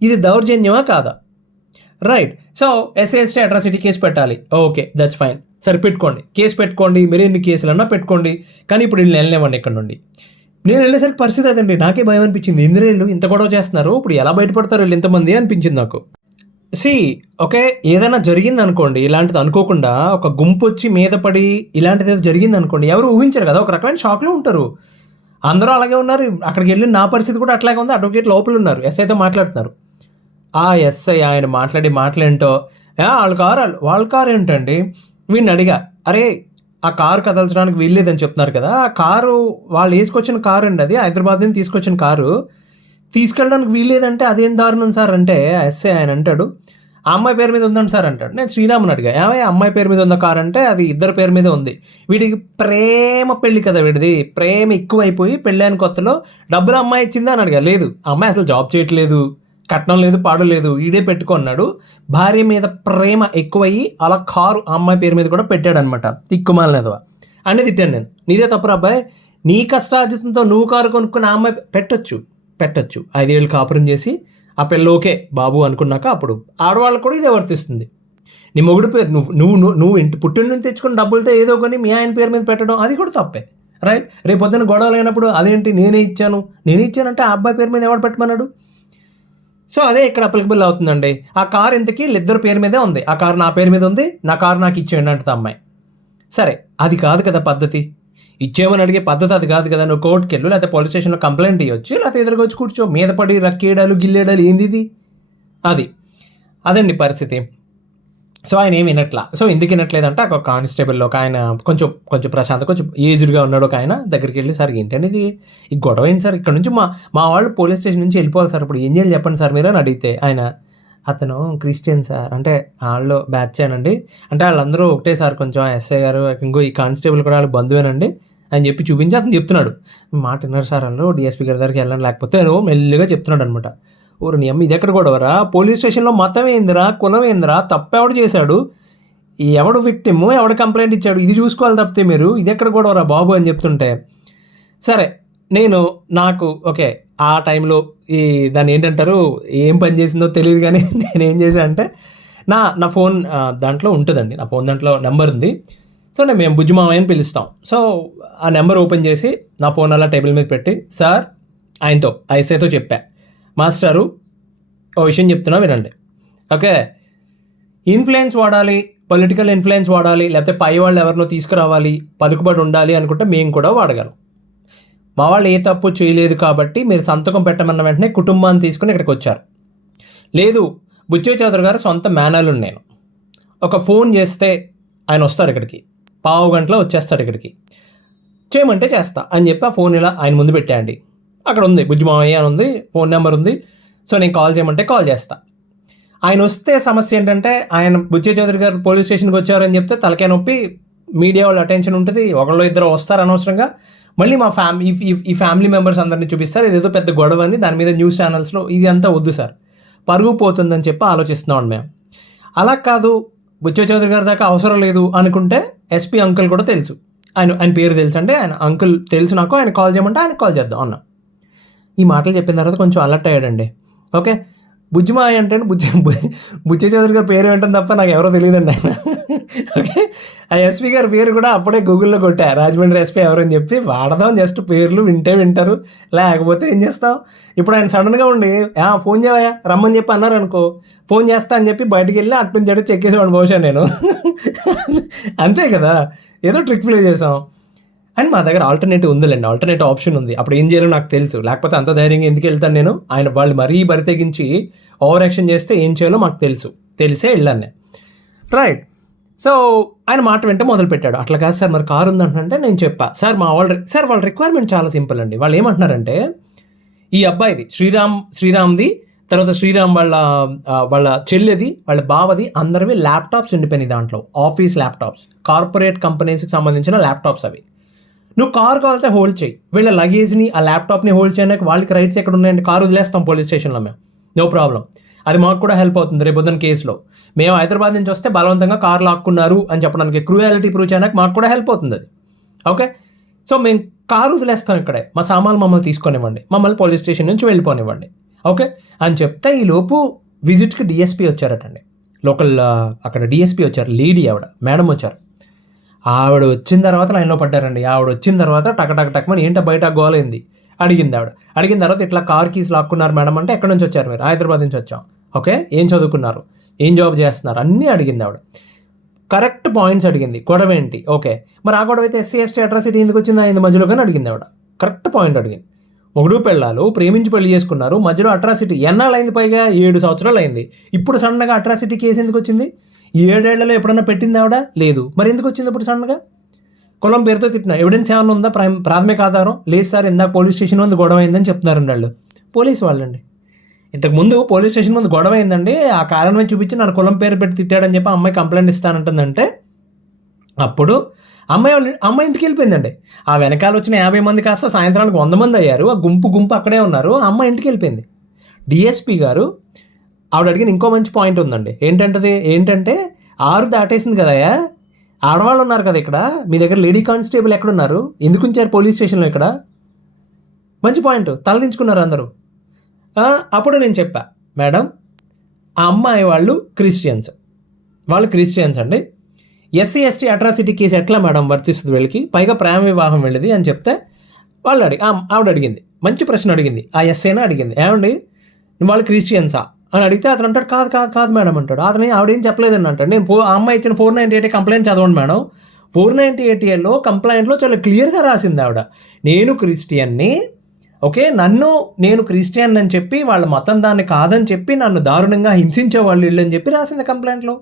ఇది దౌర్జన్యమా కాదా? Right. So SC atrocity case పెట్టాలి, ఓకే దట్స్ ఫైన్, సరే పెట్టుకోండి, కేసు పెట్టుకోండి, మీరు ఎన్ని కేసులన్నా పెట్టుకోండి, కానీ ఇప్పుడు వీళ్ళు వెళ్ళలేమండి ఇక్కడ నుండి. నేను వెళ్ళేసరికి పరిస్థితి అదండి, నాకే భయం అనిపించింది, ఇంద్రేళ్ళు ఇంత గొడవ చేస్తున్నారు, ఇప్పుడు ఎలా బయటపడతారు వీళ్ళు ఇంతమంది అనిపించింది నాకు. ఓకే, ఏదైనా జరిగింది అనుకోండి, ఇలాంటిది అనుకోకుండా ఒక గుంపు వచ్చి మీద పడి ఇలాంటిది ఏదో జరిగింది అనుకోండి, ఎవరు ఊహించారు కదా, ఒక రకమైన షాక్లో ఉంటారు. అందరూ అలాగే ఉన్నారు, అక్కడికి వెళ్ళి నా పరిస్థితి కూడా అట్లాగే ఉంది, అడ్వకేట్ లోపల ఉన్నారు, ఎస్ఐతో మాట్లాడుతున్నారు. ఆ ఎస్ఐ ఆయన మాట్లాడేంటో, వాళ్ళ కారు ఏంటండి, వీడిని అడిగా, అరే ఆ కారు కదల్చడానికి వీల్లేదని చెప్తున్నారు కదా, ఆ కారు వాళ్ళు వేసుకొచ్చిన కారు అండి, అది హైదరాబాద్ నుంచి తీసుకొచ్చిన కారు, తీసుకెళ్ళడానికి వీల్లేదంటే అదేం దారుణం సార్ అంటే, ఎస్ఐ ఆయన అంటాడు, ఆ అమ్మాయి పేరు మీద ఉందండి సార్ అంటాడు. నేను శ్రీరాముని అడిగా, ఏమయ్య అమ్మాయి పేరు మీద ఉన్న కారు అంటే, అది ఇద్దరు పేరు మీదే ఉంది, వీడికి ప్రేమ పెళ్ళి కదా, వీడిది ప్రేమ ఎక్కువైపోయి పెళ్ళైన కొత్తలో డబ్బులు అమ్మాయి ఇచ్చిందా అని అడిగా, లేదు అమ్మాయి అసలు జాబ్ చేయట్లేదు, కట్నం లేదు, పాడు లేదు, ఈడే పెట్టుకున్నాడు, భార్య మీద ప్రేమ ఎక్కువయ్యి అలా కారు అమ్మాయి పేరు మీద కూడా పెట్టాడనమాట, తిక్కుమాలనేదవా అనేది తిట్టాను నేను. నీదే తప్పురా అబ్బాయి, నీ కష్టార్జితంతో నువ్వు కారు కొనుక్కుని ఆ అమ్మాయి పెట్టొచ్చు 5 ఏళ్ళు కాపురం చేసి ఆ పిల్ల ఓకే బాబు అనుకున్నాక అప్పుడు ఆడవాళ్ళకు కూడా ఇదే వర్తిస్తుంది. నీ మొగుడు పేరు నువ్వు ఇంటి పుట్టిన నుంచి తెచ్చుకున్న డబ్బులతో ఏదో కొని మీ ఆయన పేరు మీద పెట్టడం అది కూడా తప్పే, రైట్? రేపు పొద్దున్న గొడవలు అయినప్పుడు అదేంటి నేనే ఇచ్చానంటే ఆ అబ్బాయి పేరు మీద ఎవడు పెట్టమన్నాడు? సో అదే ఇక్కడ అప్లికబుల్ అవుతుందండి. ఆ కారు ఇంతకీ ఇద్దరు పేరు మీదే ఉంది, ఆ కారు నా పేరు మీద ఉంది, నా కారు నాకు ఇచ్చేయండి అంటుంది అమ్మాయి. సరే అది కాదు కదా పద్ధతి, ఇచ్చేయమని అడిగే పద్ధతి అది కాదు కదా. నువ్వు కోర్టుకి వెళ్ళు, లేకపోతే పోలీస్ స్టేషన్లో కంప్లైంట్ ఇవ్వచ్చు, లేకపోతే ఎదురుగా వచ్చి కూర్చో, మీద పడి రక్కేయడాలు గిల్లేడాలు ఏంది ఇది, అదండి పరిస్థితి. సో ఆయన ఏమి వినట్లా. సో ఎందుకు వినట్లేదంటే ఒక కానిస్టేబుల్లో ఒక ఆయన కొంచెం ప్రశాంత్, కొంచెం ఏజ్డ్గా ఉన్నాడు ఒక ఆయన దగ్గరికి వెళ్ళి, సార్ ఏంటండి ఇది, ఈ గొడవ ఏంటి సార్, ఇక్కడ నుంచి మా వాళ్ళు పోలీస్ స్టేషన్ నుంచి వెళ్ళిపోవాలి సార్, ఇప్పుడు ఏం చేయాలి చెప్పండి సార్ మీరు అని అడిగితే ఆయన అతను క్రిస్టియన్ సార్ అంటే వాళ్ళు బ్యాచేనండి. అంటే వాళ్ళందరూ ఒకటే సార్ కొంచెం ఎస్ఐ గారు ఇంకో ఈ కానిస్టేబుల్ కూడా వాళ్ళ బంధువేనండి అని చెప్పి చూపించి అతను చెప్తున్నాడు. మాట విన్నారు సార్ వాళ్ళు డీఎస్పీ గారి దగ్గరికి వెళ్ళండి లేకపోతే మెల్లిగా చెప్తున్నాడు అనమాట. ఓరు నీ అమ్మ ఇదెక్కడ గొడవరా? పోలీస్ స్టేషన్‌లో మతం ఏందిరా? కులం ఏందిరా? తప్పెవడు చేశాడు? ఎవడు విక్టిమ్? ఎవడు కంప్లెయింట్ ఇచ్చాడు? ఇది చూసుకోవాలి తప్పితే మీరు ఇదెక్కడ గొడవరా బాబు అని చెప్తుంటే, సరే నాకు ఓకే. ఆ టైంలో దాన్ని ఏంటంటారు? ఏం పని చేసిందో తెలీదు గానీ నేనేం చేశా అంటే నా ఫోన్ దాంట్లో ఉంటదండి. నా ఫోన్ దాంట్లో నంబర్ ఉంది. సో, మేము బుజ్జి మామయ్య అని పిలుస్తాం. సో, ఆ నంబర్ ఓపెన్ చేసి నా ఫోన్ అలా టేబుల్ మీద పెట్టి సార్ ఆయనతో ఎస్ఐతో చెప్పా. మాస్టారు ఓ విషయం చెప్తున్నా వినండి. ఓకే. ఇన్‌ఫ్లుయెన్స్ వాడాలి, పొలిటికల్ ఇన్‌ఫ్లుయెన్స్ వాడాలి, లేకపోతే పై వాళ్ళు ఎవరినో తీసుకురావాలి, పలుకుబడి ఉండాలి అనుకుంటే మేము కూడా వాడగలం. మా వాళ్ళు ఏ తప్పు చేయలేదు కాబట్టి మీరు సంతకం పెట్టమన్న వెంటనే కుటుంబాన్ని తీసుకుని ఇక్కడికి వచ్చారు. లేదు బుచ్చయ్య చౌదరి గారు సొంత మేనల్లుడు నేను. ఒక ఫోన్ చేస్తే ఆయన వస్తారు ఇక్కడికి. పావు గంటలో వచ్చేస్తారు ఇక్కడికి. చేయమంటే చేస్తా అని చెప్పి ఆ ఫోన్ ఇలా ఆయన ముందు పెట్టేయండి. అక్కడ ఉంది బుజ్జి మామయ్య అని ఉంది, ఫోన్ నెంబర్ ఉంది. సో, నేను కాల్ చేయమంటే కాల్ చేస్తా. ఆయన వస్తే సమస్య ఏంటంటే ఆయన బుచ్చయ్య చౌదరి గారు పోలీస్ స్టేషన్కి వచ్చారని చెప్తే తలకాయ నొప్పి, మీడియా వాళ్ళ అటెన్షన్ ఉంటుంది, ఒకళ్ళు ఇద్దరు వస్తారు అనవసరంగా. మళ్ళీ మా ఈ ఫ్యామిలీ మెంబర్స్ అందరినీ చూపిస్తారు, ఇదేదో పెద్ద గొడవ అని దాని మీద న్యూస్ ఛానల్స్లో ఇది అంతా వద్దు సార్, పరుగు పోతుందని చెప్పి ఆలోచిస్తున్నాం మేము. అలా కాదు బుచ్చయ్య చౌదరి గారి దాకా అవసరం లేదు అనుకుంటే ఎస్పీ అంకుల్ కూడా తెలుసు, ఆయన పేరు తెలుసు అంటే ఆయన అంకుల్ తెలుసు నాకు, ఆయన కాల్ చేయమంటే ఆయన కాల్ చేద్దాం అన్న. ఈ మాటలు చెప్పిన తర్వాత కొంచెం అలర్ట్ అయ్యాడండి. ఓకే. బుజ్జిమాయ అంటే బుచ్చయ్య చౌదరి గారి పేరు ఏంటని తప్ప నాకు ఎవరో తెలియదండి ఆయన. ఓకే. ఆ ఎస్పీ గారి పేరు కూడా అప్పుడే గూగుల్లో కొట్టా, రాజమండ్రి ఎస్పీ ఎవరని చెప్పి వాడదాం. జస్ట్ పేర్లు వింటారు, లేకపోతే ఏం చేస్తాం. ఇప్పుడు ఆయన సడన్గా ఉండి ఫోన్ చేయవా రమ్మని చెప్పి అన్నారు అనుకో, ఫోన్ చేస్తా అని చెప్పి బయటికి వెళ్ళి అటు నుంచి అటు చెక్కేసేవాడిని బహుశా నేను. అంతే కదా, ఏదో ట్రిక్ ప్లే చేసాం. అండ్ మా దగ్గర ఆల్టర్నేటివ్ ఆప్షన్ ఉంది. అప్పుడు ఏం చేయాలో నాకు తెలుసు, లేకపోతే అంత ధైర్యంగా ఎందుకు వెళ్తాను నేను. వాళ్ళు మరీ బరి తెగించి ఓవర్ యాక్షన్ చేస్తే ఏం చేయాలో మాకు తెలిసే వెళ్ళాను నేను. రైట్. సో, ఆయన మాట వెంట మొదలుపెట్టాడు. అట్లా కాదు సార్ మరి కారు ఉందంటే నేను చెప్పా సార్ వాళ్ళ రిక్వైర్మెంట్ చాలా సింపుల్ అండి. వాళ్ళు ఏమంటున్నారంటే ఈ అబ్బాయిది శ్రీరామ్ది, తర్వాత శ్రీరామ్ వాళ్ళ చెల్లెది, వాళ్ళ బావది అందరివి ల్యాప్టాప్స్ ఉండిపోయినాయి దాంట్లో, ఆఫీస్ ల్యాప్టాప్స్, కార్పొరేట్ కంపెనీస్కి సంబంధించిన ల్యాప్టాప్స్ అవి. నువ్వు కారు కావాలంటే హోల్డ్ చేయి, వీళ్ళ లగేజ్ని ఆ ల్యాప్టాప్ని హోల్డ్ చేయడానికి వాళ్ళకి రైట్స్ ఎక్కడ ఉన్నాయంటే కారు వదిలేస్తాం పోలీస్ స్టేషన్లో మేము, నో ప్రాబ్లం. అది మాకు కూడా హెల్ప్ అవుతుంది రేపు పొద్దున్న కేసులో. మేము హైదరాబాద్ నుంచి వస్తే బలవంతంగా కారు లాక్కున్నారు అని చెప్పడానికి క్రూయాలిటీ ప్రూవ్ చేయడానికి మాకు కూడా హెల్ప్ అవుతుంది అది. ఓకే. సో, మేము కారు వదిలేస్తాం ఇక్కడే, మా సామాన్లు మమ్మల్ని తీసుకొనివ్వండి, మమ్మల్ని పోలీస్ స్టేషన్ నుంచి వెళ్ళిపోనివ్వండి. ఓకే అని చెప్తే ఈలోపు విజిట్కి డిఎస్పీ వచ్చారటండి, లోకల్ అక్కడ డిఎస్పీ వచ్చారు, లేడీ ఆవిడ మేడం వచ్చారు. ఆవిడ వచ్చిన తర్వాత లైన్లో పడ్డారండి. ఆవిడ వచ్చిన తర్వాత టకమని ఏంటో బయట గోలైంది అడిగింది ఆవిడ. అడిగిన తర్వాత ఇట్లా కార్ కీస్ లాక్కున్నారు మేడం అంటే ఎక్కడి నుంచి వచ్చారు మీరు? హైదరాబాద్ నుంచి వచ్చాం. ఓకే. ఏం చదువుకున్నారు, ఏం జాబ్ చేస్తున్నారు అన్నీ అడిగింది ఆవిడ. కరెక్ట్ పాయింట్స్ అడిగింది. గొడవ ఏంటి? ఓకే. మరి ఆ గొడవ అయితే ఎస్సీ ఎస్టీ అట్రాసిటీ ఎందుకు వచ్చిందా ఇంత మధ్యలో కానీ అడిగింది ఆవిడ. కరెక్ట్ పాయింట్ అడిగింది. మొగుడు పెళ్ళాలు ప్రేమించి పెళ్లి చేసుకున్నారు, మధ్యలో అట్రాసిటీ ఎన్నాళ్ళు అయింది? పైగా 7 సంవత్సరాలు అయింది. ఇప్పుడు సడన్గా అట్రాసిటీ కేసు ఎందుకు వచ్చింది? 7 ఏళ్లలో ఎప్పుడన్నా పెట్టింది ఆవిడ? లేదు. మరి ఎందుకు వచ్చింది ఇప్పుడు సడన్గా? కులం పేరుతో తిట్టిన ఎవిడెన్స్ ఏమైనా ఉందా? ప్రాథమిక ఆధారం లేదు సార్, ఇందాక పోలీస్ స్టేషన్ ముందు గొడవ అయిందని చెప్తున్నారండి వాళ్ళు. పోలీసు వాళ్ళండి. ఇంతకుముందు పోలీస్ స్టేషన్ ముందు గొడవ అయిందండి, ఆ కారణమే చూపించి నన్ను కులం పేరు పెట్టి తిట్టాడని చెప్పి అమ్మాయి కంప్లైంట్ ఇస్తానంటుందంటే అప్పుడు అమ్మాయి ఇంటికి వెళ్ళిపోయిందండి. ఆ వెనకాల వచ్చిన 50 మంది కాస్త సాయంత్రానికి 100 మంది అయ్యారు. ఆ గుంపు అక్కడే ఉన్నారు. ఆ అమ్మాయి ఇంటికి వెళ్ళిపోయింది. డిఎస్పీ గారు ఆవిడ అడిగిన ఇంకో మంచి పాయింట్ ఉందండి. ఏంటంటే 6 దాటేసింది కదయ్యా, ఆడవాళ్ళు ఉన్నారు కదా ఇక్కడ, మీ దగ్గర లేడీ కానిస్టేబుల్ ఎక్కడున్నారు, ఎందుకు ఉంచారు పోలీస్ స్టేషన్లో ఇక్కడ? మంచి పాయింట్, తలదించుకున్నారు అందరూ. అప్పుడు నేను చెప్పా, మేడం ఆ అమ్మాయి వాళ్ళు క్రిస్టియన్స్ అండి, ఎస్సీ ఎస్టీ అట్రాసిటీ కేసు ఎట్లా మేడం వర్తిస్తుంది వీళ్ళకి, పైగా ప్రేమ వివాహం వెళ్ళింది అని చెప్తే ఆవిడ అడిగింది, మంచి ప్రశ్న అడిగింది. ఆ ఎస్ఐనా అడిగింది, ఏమండి వాళ్ళు క్రిస్టియన్సా అని అడిగితే అతను అంటాడు కాదు మేడం అంటాడు. అతను ఆవిడేం చెప్పలేదని అంటాడు. నేను ఆ అమ్మాయి ఇచ్చిన 498 కంప్లైంట్ చదవండి మేడం. 498లో కంప్లైంట్లో చాలా క్లియర్గా రాసింది ఆవిడ, నేను క్రిస్టియన్ని, ఓకే, నేను క్రిస్టియన్ అని చెప్పి వాళ్ళ మతం దాన్ని కాదని చెప్పి నన్ను దారుణంగా హింసించే వాళ్ళు ఇల్లు అని చెప్పి రాసింది కంప్లైంట్లో.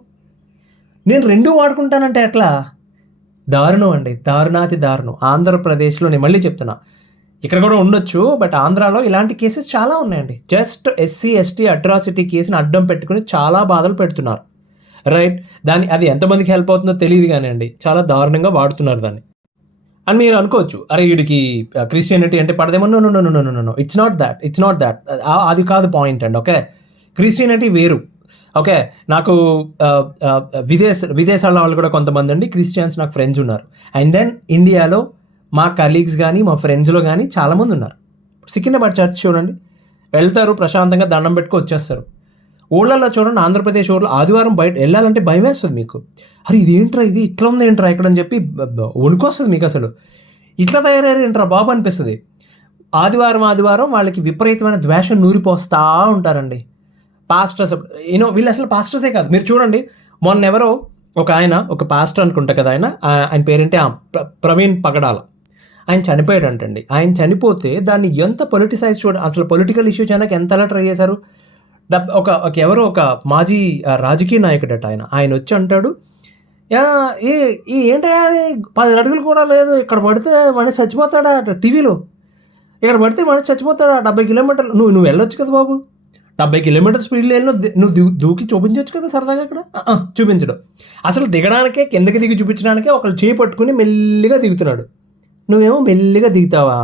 నేను 2 వాడుకుంటానంటే ఎట్లా? దారుణం అండి, దారుణాతి దారుణం. ఆంధ్రప్రదేశ్లో నేను మళ్ళీ చెప్తున్నా, ఇక్కడ కూడా ఉండొచ్చు, బట్ ఆంధ్రాలో ఇలాంటి కేసెస్ చాలా ఉన్నాయండి. జస్ట్ ఎస్సీ ఎస్టీ అట్రాసిటీ కేసుని అడ్డం పెట్టుకుని చాలా బాధలు పెడుతున్నారు, రైట్? అది ఎంతమందికి హెల్ప్ అవుతుందో తెలియదు కానీ అండి, చాలా దారుణంగా వాడుతున్నారు దాన్ని. అని మీరు అనుకోవచ్చు, అరే వీడికి క్రిస్టియానిటీ అంటే పడదేమో. No no no no no no, it's not that. అది కాదు పాయింట్ అండి. ఓకే, క్రిస్టియానిటీ వేరు. ఓకే, నాకు విదేశాల వాళ్ళు కూడా కొంతమంది అండి క్రిస్టియన్స్ నాకు ఫ్రెండ్స్ ఉన్నారు. అండ్ దెన్ ఇండియాలో మా కలీగ్స్ కానీ మా ఫ్రెండ్స్లో కానీ చాలామంది ఉన్నారు. సికింద్రాబాద్ చర్చ్ చూడండి, వెళ్తారు ప్రశాంతంగా దండం పెట్టుకు వచ్చేస్తారు. ఊళ్ళల్లో చూడండి, ఆంధ్రప్రదేశ్ ఊళ్ళో ఆదివారం బయట వెళ్ళాలంటే భయం వేస్తుంది మీకు. అరే ఇదేంట్రా, ఇది ఇట్లా ఉంది ఏంట్రా ఇక్కడ అని చెప్పి వణుకొస్తుంది మీకు. అసలు ఇట్లా తయారయ్యారు ఏంట్రా బాబు అనిపిస్తుంది. ఆదివారం వాళ్ళకి విపరీతమైన ద్వేషం నూరిపోస్తూ ఉంటారండి. పాస్టర్స్ వీళ్ళు అసలు పాస్టర్సే కాదు. మీరు చూడండి, మొన్న ఎవరో ఒక పాస్టర్ అనుకుంటా కదా, ఆయన పేరేంటి, ప్రవీణ్ పగడాల. ఆయన చనిపోయాడంటండి. ఆయన చనిపోతే దాన్ని ఎంత పొలిటిసైజ్ అసలు పొలిటికల్ ఇష్యూ చేయడానికి ఎంతలా ట్రై చేశారు. ఎవరో ఒక మాజీ రాజకీయ నాయకుడట ఆయన వచ్చి అంటాడు, ఏంటో 10 అడుగులు కూడా లేదు, ఇక్కడ పడితే మనిషి చచ్చిపోతాడా టీవీలో, ఇక్కడ పడితే మనిషి చచ్చిపోతాడా, 70 కిలోమీటర్లు నువ్వు వెళ్ళొచ్చు కదా బాబు, 70 కిలోమీటర్ స్పీడ్లో వెళ్ళి నువ్వు దూకి చూపించవచ్చు కదా సరదాగా. ఇక్కడ చూపించడం, అసలు దిగడానికే, కిందకి దిగి చూపించడానికే ఒకళ్ళు చేయి పట్టుకుని మెల్లిగా దిగుతున్నాడు. నువ్వేమో మెల్లిగా దిగుతావా?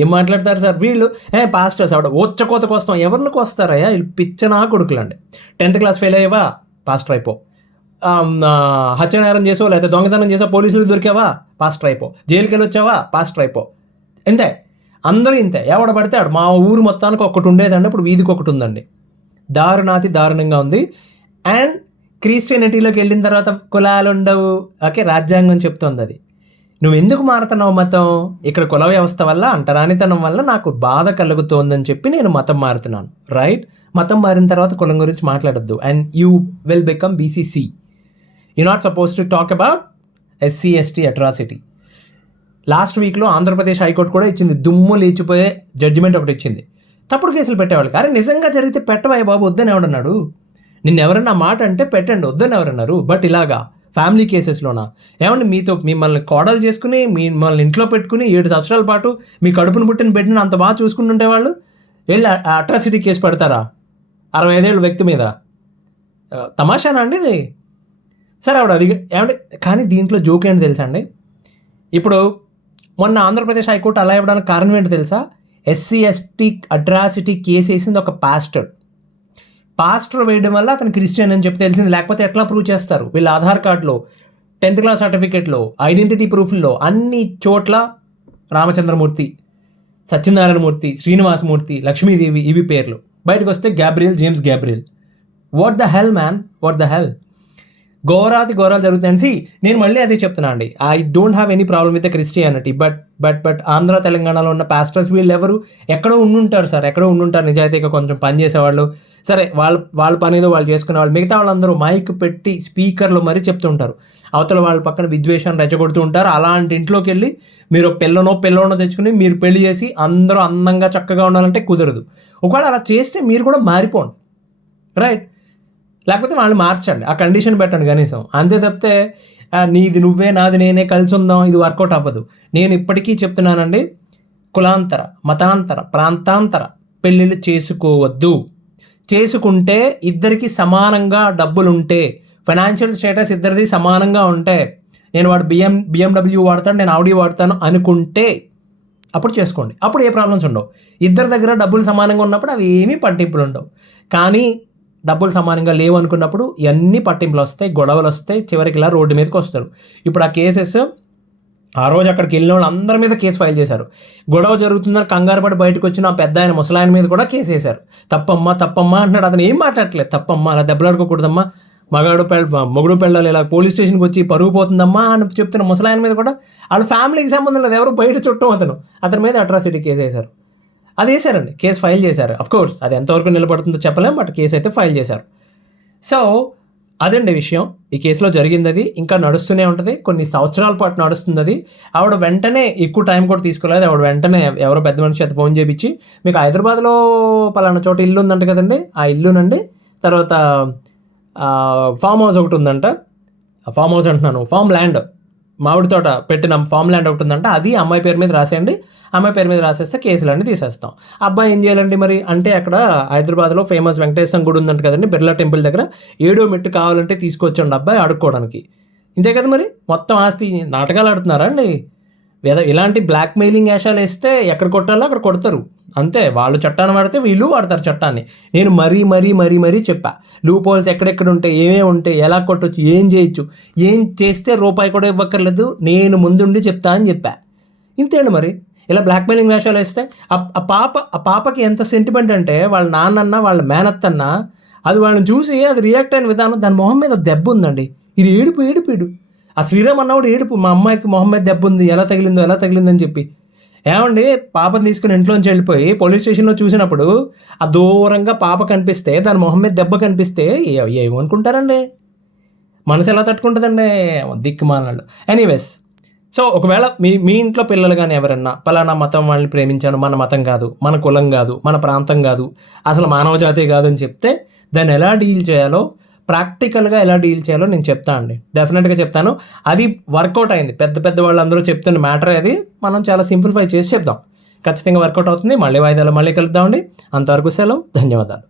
ఏం మాట్లాడతారు సార్ వీళ్ళు. పాస్టర్స్ ఆవిడ ఓచ్చకోత కోస్తాం. ఎవరిని కోస్తారయ్యా వీళ్ళు? పిచ్చనా కొడుకులండి. 10th క్లాస్ ఫెయిల్ అయ్యావా, పాస్టర్ అయిపో. హత్యానేరం చేసావు లేదా దొంగతనం చేసావు, పోలీసులు దొరికావా, పాస్టర్ అయిపో. జైలుకి వెళ్ళి వచ్చావా, పాస్టర్ అయిపో. ఇంతే, అందరూ ఇంతే. ఎవడ పడితే ఆడు. మా ఊరు మొత్తానికి ఒకటి ఉండేదండి, ఇప్పుడు వీధికి ఒకటి ఉందండి. దారుణంగా ఉంది. అండ్ క్రిస్టియానిటీలోకి వెళ్ళిన తర్వాత కులాలు ఉండవు. ఓకే, రాజ్యాంగం చెప్తుంది అది. నువ్వు ఎందుకు మారుతున్నావు మతం? ఇక్కడ కుల వ్యవస్థ వల్ల, అంటరానితనం వల్ల నాకు బాధ కలుగుతోందని చెప్పి నేను మతం మారుతున్నాను, రైట్? మతం మారిన తర్వాత కులం గురించి మాట్లాడొద్దు. And you will become BCC. You not suppose to talk about SC ST atrocity. Last వీక్లో ఆంధ్రప్రదేశ్ హైకోర్టు కూడా ఇచ్చింది, దుమ్ము లేచిపోయే జడ్జిమెంట్ ఒకటి ఇచ్చింది. తప్పుడు కేసులు పెట్టేవాళ్ళకి. అరే నిజంగా జరిగితే పెట్టవాయి బాబు, వద్దని ఎవడన్నాడు? నిన్నెవరన్నా మాట అంటే పెట్టండి, వద్దని ఎవరన్నారు? బట్ ఇలాగా ఫ్యామిలీ కేసెస్లోనా? ఏమండి, మిమ్మల్ని కోడలు చేసుకుని మిమ్మల్ని ఇంట్లో పెట్టుకుని 7 సంవత్సరాల పాటు మీ కడుపును పుట్టిన బిడ్డను అంత బాగా చూసుకుని ఉండేవాళ్ళు వెళ్ళి అట్రాసిటీ కేసు పెడతారా 65 ఏళ్ళ వ్యక్తి మీద? తమాషానా అండి ఇది? సరే ఆవిడ అది ఏమంటే, కానీ దీంట్లో జోక్ ఏంటి తెలుసా అండి? ఇప్పుడు మొన్న ఆంధ్రప్రదేశ్ హైకోర్టు అలా ఇవ్వడానికి కారణం ఏంటి తెలుసా? ఎస్సీ ఎస్టీ అట్రాసిటీ కేసు వేసింది ఒక పాస్టర్ వేయడం వల్ల అతను క్రిస్టియన్ అని చెప్పి తెలిసింది. లేకపోతే ఎట్లా ప్రూవ్ చేస్తారు? వీళ్ళ ఆధార్ కార్డులో, 10th క్లాస్ సర్టిఫికేట్లో, ఐడెంటిటీ ప్రూఫ్లో అన్ని చోట్ల రామచంద్రమూర్తి, సత్యనారాయణమూర్తి, శ్రీనివాసమూర్తి, లక్ష్మీదేవి ఇవి పేర్లు. బయటకు వస్తే James Gabriel. What the hell man, what the hell? ఘోరాలు జరుగుతాయని నేను మళ్ళీ అదే చెప్తున్నా అండి. I don't have any problem with the Christianity. But Andhra తెలంగాణలో ఉన్న పాస్టర్స్ వీళ్ళు ఎవరు ఎక్కడో ఉండుంటారు సార్, నిజాయితీగా కొంచెం పని చేసేవాళ్ళు. సరే, వాళ్ళ పని ఏదో వాళ్ళు చేసుకునేవాళ్ళు. మిగతా వాళ్ళందరూ మైక్ పెట్టి స్పీకర్లో మరీ చెప్తుంటారు. అవతల వాళ్ళ పక్కన విద్వేషాన్ని రెచ్చగొడుతూ ఉంటారు. అలాంటి ఇంట్లోకి వెళ్ళి మీరు పిల్లనో తెచ్చుకుని మీరు పెళ్లి చేసి అందరూ అందంగా చక్కగా ఉండాలంటే కుదరదు. ఒకవేళ అలా చేస్తే మీరు కూడా మారిపోండి, రైట్? లేకపోతే వాళ్ళు మార్చండి, ఆ కండిషన్ పెట్టండి కనీసం. అంతే తప్పితే నీది నువ్వే నాది నేనే కలిసి ఉందాం, ఇది వర్కౌట్ అవ్వదు. నేను ఇప్పటికీ చెప్తున్నానండి, కులాంతర, మతాంతర, ప్రాంతాంతర పెళ్ళిళ్ళు చేసుకోవద్దు. చేసుకుంటే ఇద్దరికి సమానంగా డబ్బులుంటే, ఫైనాన్షియల్ స్టేటస్ ఇద్దరిది సమానంగా ఉంటే, నేను వాడు బిఎండబ్ల్యూ వాడతాను, నేను ఆడి వాడతాను అనుకుంటే అప్పుడు చేసుకోండి. అప్పుడు ఏ ప్రాబ్లమ్స్ ఉండవు. ఇద్దరి దగ్గర డబ్బులు సమానంగా ఉన్నప్పుడు అవి ఏమీ పట్టింపులు ఉండవు. కానీ డబ్బులు సమానంగా లేవు అనుకున్నప్పుడు ఇవన్నీ పట్టింపులు వస్తాయి, గొడవలు వస్తాయి, చివరికి ఇలా రోడ్డు మీదకి వస్తారు. ఇప్పుడు ఆ కేసెస్ ఆ రోజు అక్కడికి వెళ్ళిన వాళ్ళు అందరి మీద కేసు ఫైల్ చేశారు. గొడవ జరుగుతుందని కంగారు పడి బయటకు వచ్చిన ఆ పెద్ద ఆయన ముసలాయన మీద కూడా కేసు వేశారు. తప్పమ్మా అంటున్నాడు. అతను ఏం మాట్లాడట్లేదు. తప్పమ్మా, అలా దెబ్బలాడుకోకూడదమ్మా, మొగుడు పెళ్ళాలి, ఇలా పోలీస్ స్టేషన్కి వచ్చి పరుగు పోతుందమ్మా అని చెప్తున్న ముసలాయన మీద కూడా వాళ్ళ ఫ్యామిలీకి సంబంధం లేదు, ఎవరు బయట చుట్టం అతని మీద అట్రాసిటీ కేసు వేశారు. అది వేశారండి, కేసు ఫైల్ చేశారు. అఫ్కోర్స్ అది ఎంతవరకు నిలబడుతుందో చెప్పలేం, బట్ కేసు అయితే ఫైల్ చేశారు. సో అదండి విషయం. ఈ కేసులో జరిగింది అది ఇంకా నడుస్తూనే ఉంటుంది, కొన్ని సంవత్సరాల పాటు నడుస్తుంది అది. ఆవిడ వెంటనే ఎక్కువ టైం కూడా తీసుకోలేదు. ఆవిడ వెంటనే ఎవరో పెద్ద మనిషి అయితే ఫోన్ చేయించి, మీకు హైదరాబాద్లో పలానా చోట ఇల్లు ఉందంట కదండి, ఆ ఇల్లునండి, తర్వాత ఫామ్ హౌస్ ఒకటి ఉందంట, ఫామ్ హౌస్ అంటున్నాను, ఫామ్ ల్యాండ్ మామిడి తోట పెట్టిన ఫామ్ ల్యాండ్ ఒకటి ఉందంటే అది అమ్మాయి పేరు మీద రాసేయండి, అమ్మాయి పేరు మీద రాసేస్తే కేసులన్నీ తీసేస్తాం. అబ్బాయి ఏం చేయాలండి మరి అంటే అక్కడ హైదరాబాద్లో ఫేమస్ వెంకటేశ్వర గుడి ఉందంట కదండి, బిర్లా టెంపుల్ దగ్గర 7వ మెట్టు కావాలంటే తీసుకొచ్చండి అబ్బాయి ఆడుకోవడానికి. ఇంతే కదా మరి, మొత్తం ఆస్తి నాటకాలు ఆడుతున్నారా అండి? ఇలాంటి బ్లాక్ మెయిలింగ్ వేషాలు వేస్తే ఎక్కడ కొట్టాలో అక్కడ కొడతారు అంతే. వాళ్ళు చట్టాన్ని వాడితే వీళ్ళు వాడతారు చట్టాన్ని. నేను మరీ చెప్పా, లూప్ హోల్స్ ఎక్కడెక్కడ ఉంటాయి, ఏమేమి ఉంటాయి, ఎలా కొట్టచ్చు, ఏం చేయొచ్చు, ఏం చేస్తే రూపాయి కూడా ఇవ్వక్కర్లేదు, నేను ముందుండి చెప్తా అని చెప్పా. ఇంతేండి మరి. ఇలా బ్లాక్ మెయిలింగ్ వేషాలు వేస్తే ఆ పాపకి ఎంత సెంటిమెంట్ అంటే వాళ్ళ నాన్నన్నా వాళ్ళ మేనత్తన్నా అది వాళ్ళని చూసి అది రియాక్ట్ అయిన విధానం, దాని మొహం మీద దెబ్బ ఉందండి. ఇది ఏడుపు. ఆ శ్రీరామ్ అన్నవాడు ఏడుపు, మా అమ్మాయికి మొహం మీద దెబ్బ ఉంది, ఎలా తగిలిందని చెప్పి. ఏమండి, పాపను తీసుకుని ఇంట్లోంచి వెళ్ళిపోయి పోలీస్ స్టేషన్లో చూసినప్పుడు ఆ దూరంగా పాప కనిపిస్తే, దాని మొహం మీద దెబ్బ కనిపిస్తే ఏమనుకుంటారండి? మనసు ఎలా తట్టుకుంటుందండి? దిక్కుమాలినాళ్ళు. ఎనీవేస్, సో ఒకవేళ మీ ఇంట్లో పిల్లలు కానీ ఎవరన్నా పలానా మతం వాళ్ళని ప్రేమించాను, మన మతం కాదు, మన కులం కాదు, మన ప్రాంతం కాదు, అసలు మానవ జాతి కాదు అని చెప్తే దాన్ని ఎలా డీల్ చేయాలో, ప్రాక్టికల్గా ఎలా డీల్ చేయాలో నేను చెప్తాను అండి. డెఫినెట్గా చెప్తాను. అది వర్కౌట్ అయింది. పెద్ద వాళ్ళు అందరూ చెప్తున్న మ్యాటర్ అది మనం చాలా సింప్లిఫై చేసి చెప్దాం. ఖచ్చితంగా వర్కౌట్ అవుతుంది. మళ్ళీ వాయిదాలు మళ్ళీ కలుద్దామండి. అంతవరకు సెలవు. ధన్యవాదాలు.